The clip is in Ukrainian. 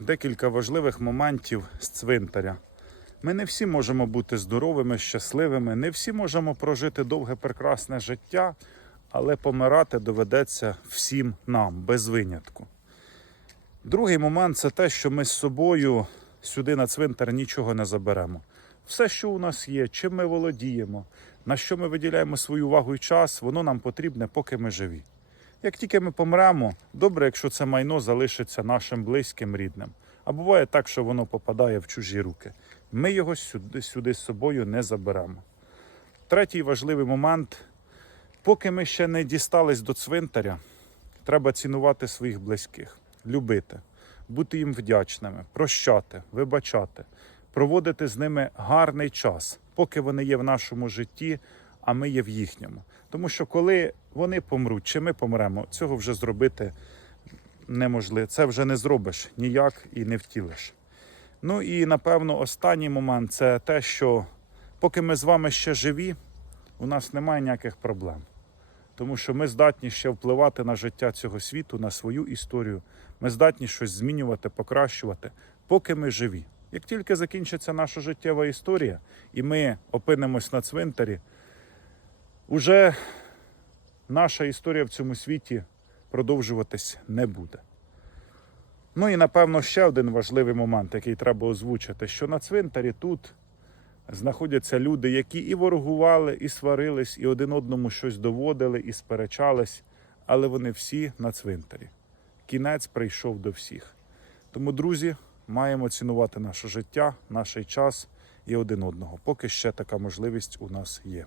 Декілька важливих моментів з цвинтаря. Ми не всі можемо бути здоровими, щасливими, не всі можемо прожити довге прекрасне життя, але помирати доведеться всім нам, без винятку. Другий момент це те, що ми з собою сюди на цвинтар нічого не заберемо. Все, що у нас є, чим ми володіємо, на що ми виділяємо свою увагу і час, воно нам потрібне, поки ми живі. Як тільки ми помремо, добре, якщо це майно залишиться нашим близьким рідним. А буває так, що воно попадає в чужі руки. Ми його сюди, сюди з собою не заберемо. Третій важливий момент: поки ми ще не дістались до цвинтаря, треба цінувати своїх близьких, любити, бути їм вдячними, прощати, вибачати, проводити з ними гарний час, поки вони є в нашому житті, а ми є в їхньому. Тому що коли вони помруть, чи ми помремо, цього вже зробити неможливо. Це вже не зробиш ніяк і не втілиш. Ну і напевно останній момент це те, що поки ми з вами ще живі, у нас немає ніяких проблем. Тому що ми здатні ще впливати на життя цього світу, на свою історію. Ми здатні щось змінювати, покращувати, поки ми живі. Як тільки закінчиться наша життєва історія, і ми опинимось на цвинтарі, уже наша історія в цьому світі продовжуватись не буде. Ну і напевно ще один важливий момент, який треба озвучити, що на цвинтарі тут знаходяться люди, які і ворогували, і сварились, і один одному щось доводили, і сперечались, але вони всі на цвинтарі. Кінець прийшов до всіх. Тому, друзі, маємо цінувати наше життя, наш час і один одного, поки ще така можливість у нас є.